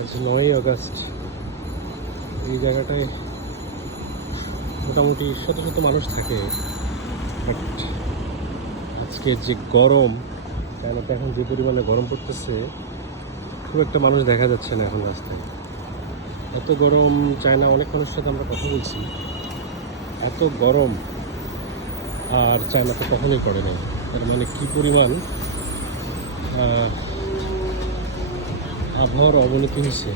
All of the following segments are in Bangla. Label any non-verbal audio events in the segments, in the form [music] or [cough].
আজ নয়ই আগস্ট। এই জায়গাটায় মোটামুটি শত শত মানুষ থাকে। বাট আজকের যে গরম, কেন এখন যে পরিমাণে গরম পড়তেছে, খুব একটা মানুষ দেখা যাচ্ছে না এখন রাস্তায়। এত গরম চায় না অনেক মানুষের সাথে আমরা কথা বলছি। এত গরম, আর চায়না তো কখনোই করে নাই। তার মানে কী পরিমাণ আবহাওয়ার অবনতি হয়েছে।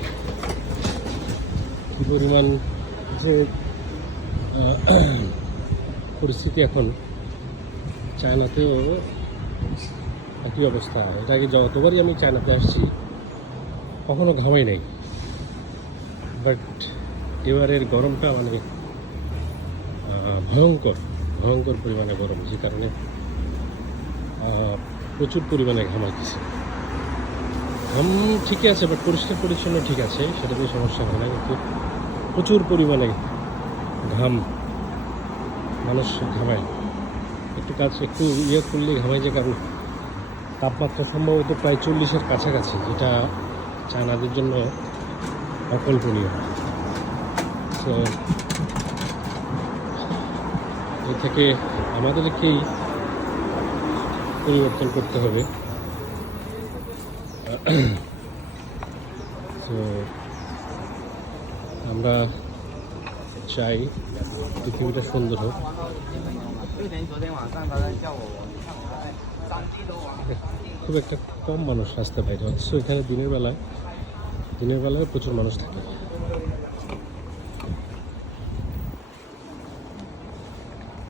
কী পরিমাণ যে পরিস্থিতি এখন, চায়নাতেও একই অবস্থা। এটা আগে যতবারই আমি চায়নাতে আসছি, কখনো ঘামাই নাই। বাট এবারের গরমটা মানে ভয়ঙ্কর ভয়ঙ্কর পরিমাণে গরম, যে কারণে প্রচুর পরিমাণে ঘামাইতেছে ঘাম ঠিকই আছে বাট পরিষ্কার পরিচ্ছন্ন ঠিক আছে, সেটা কোনো সমস্যা হয় না, কিন্তু প্রচুর পরিমাণে ঘাম, মানুষ ঘামায়। একটু কাজ, একটু ইয়ে করলে ঘামায় যে কারণ, তাপমাত্রা সম্ভবত প্রায় চল্লিশের কাছাকাছি, যেটা চায়নাদের জন্য অকল্পনীয়। তো এ থেকে আমাদেরকেই পরিবর্তন করতে হবে। [clears throat] তো আমরা চাই পৃথিবীটা সুন্দর হোক। খুব একটা কম মানুষ আসতে পারে। অথচ এখানে দিনের বেলায় দিনের বেলায় প্রচুর মানুষ থাকে।